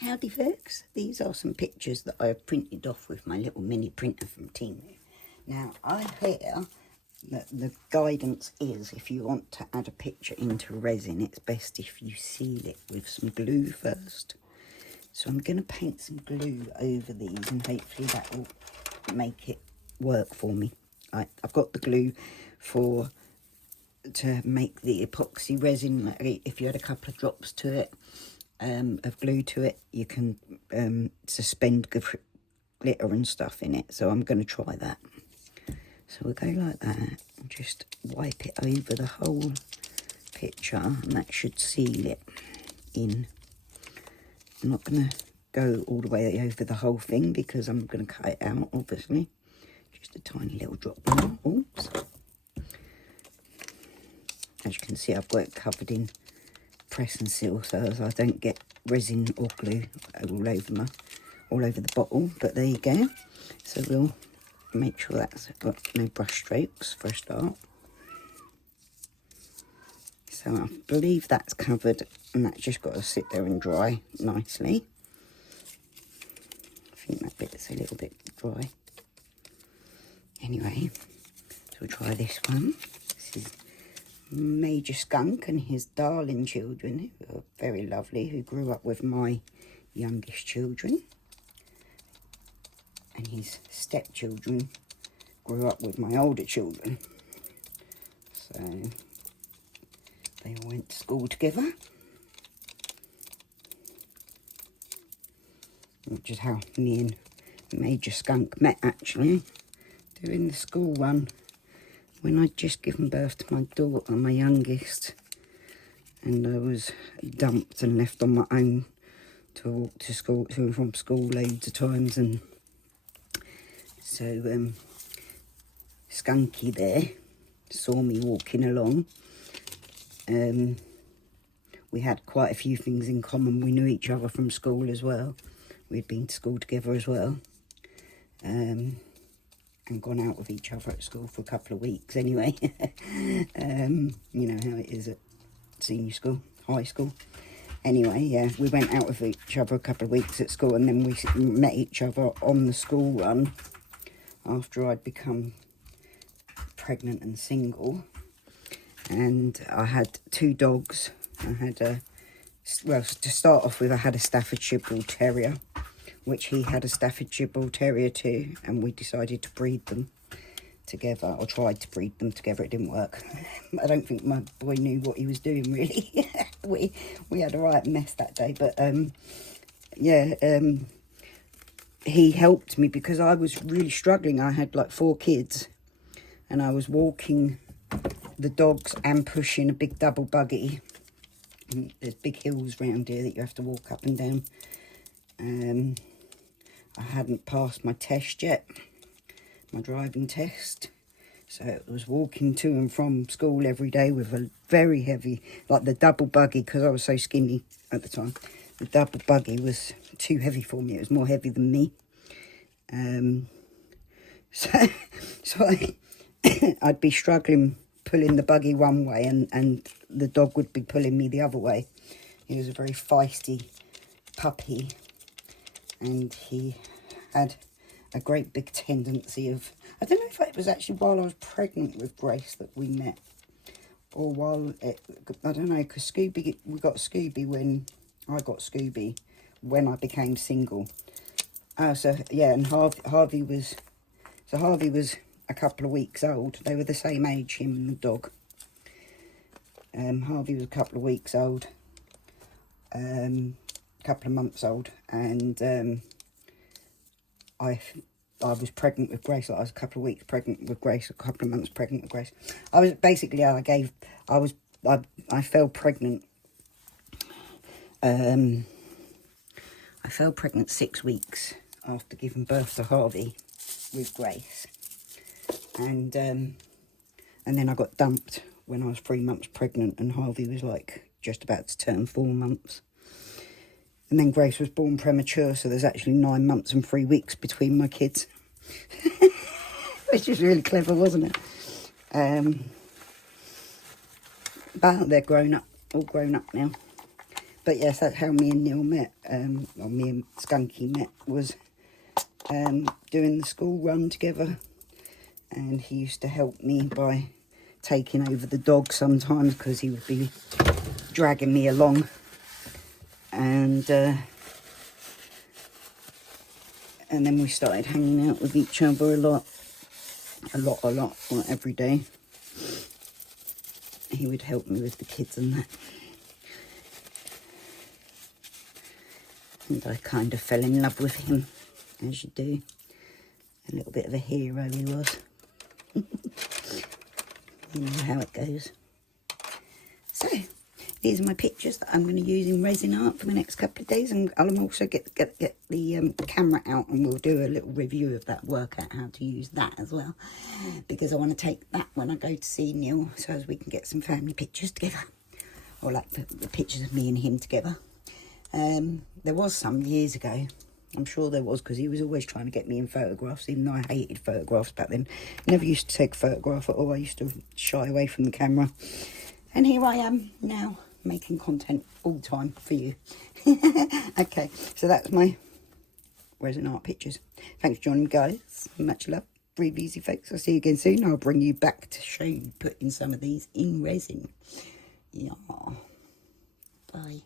Howdy folks, these are some pictures that I have printed off with my little mini printer from Timu. Now I hear that the guidance is if you want to add a picture into resin, it's best if you seal it with some glue first. So I'm going to paint some glue over these and hopefully that will make it work for me. I've got the glue to make the epoxy resin. If you add a couple of drops to it, of glue to it, you can suspend glitter and stuff in it. So I'm going to try that. So we'll go like that and just wipe it over the whole picture, and that should seal it in. I'm not going to go all the way over the whole thing because I'm going to cut it out, obviously. Just a tiny little drop. Oops. As you can see, I've got it covered in press and seal so as I don't get resin or glue all over the bottle. But there you go. So we'll make sure that's got no brush strokes for a start. So I believe that's covered, and that's just got to sit there and dry nicely. I think that bit's a little bit dry. Anyway, so we'll try this one. This is Major Skunk and his darling children, who are very lovely, who grew up with my youngest children. And his stepchildren grew up with my older children. So they all went to school together. Which is how me and Major Skunk met, actually, doing the school run when I'd just given birth to my daughter, my youngest, and I was dumped and left on my own to walk to school, to and from school loads of times. And so Skunky there saw me walking along. We had quite a few things in common. We knew each other from school as well. We'd been to school together as well. And gone out with each other at school for a couple of weeks anyway. You know how it is at senior school, high school. Anyway, yeah, we went out with each other a couple of weeks at school, and then we met each other on the school run after I'd become pregnant and single. And I had two dogs. I had well, to start off with, I had a Staffordshire Bull Terrier, which he had a Staffordshire Bull Terrier too, and we decided to breed them together, or tried to breed them together. It didn't work. I don't think my boy knew what he was doing, really. we had a right mess that day, but yeah, he helped me because I was really struggling. I had like 4 kids, and I was walking the dogs and pushing a big double buggy. And there's big hills round here that you have to walk up and down. I hadn't passed my test yet, my driving test, so it was walking to and from school every day with a very heavy, like the double buggy, because I was so skinny at the time. The double buggy was too heavy for me. It was more heavy than me. So I'd be struggling pulling the buggy one way, and the dog would be pulling me the other way. He was a very feisty puppy, and he had a great big tendency of, I don't know if it was actually while I was pregnant with Grace that we met, or while I don't know, because we got Scooby when I got Scooby, when I became single. So yeah, and Harvey was a couple of weeks old. They were the same age, him and the dog. Harvey was a couple of weeks old, couple of months old, and I was pregnant with Grace. I was a couple of weeks pregnant with Grace, a couple of months pregnant with Grace. I fell pregnant. I fell pregnant 6 weeks after giving birth to Harvey with Grace, and then I got dumped when I was 3 months pregnant, and Harvey was like just about to turn 4 months. And then Grace was born premature, so there's actually 9 months and 3 weeks between my kids. Which is really clever, wasn't it? But they're grown up, all grown up now. But yes, that's how me and Neil met, or me and Skunky met, was doing the school run together. And he used to help me by taking over the dog sometimes, because he would be dragging me along. And then we started hanging out with each other a lot, like every day. He would help me with the kids and that. And I kind of fell in love with him, as you do. A little bit of a hero he was. You know how it goes. So, these are my pictures that I'm going to use in resin art for the next couple of days. And I'll also get the camera out, and we'll do a little review of that, work out how to use that as well. Because I want to take that when I go to see Neil, so as we can get some family pictures together. Or like the pictures of me and him together. There was some years ago. I'm sure there was, because he was always trying to get me in photographs, even though I hated photographs back then. Never used to take a photograph at all. I used to shy away from the camera. And here I am now, making content all the time for you. Okay, so that's my resin art pictures. Thanks for joining me, guys. Much love. Breathe easy, folks. I'll see you again soon. I'll bring you back to show you putting some of these in resin. Yeah. Bye.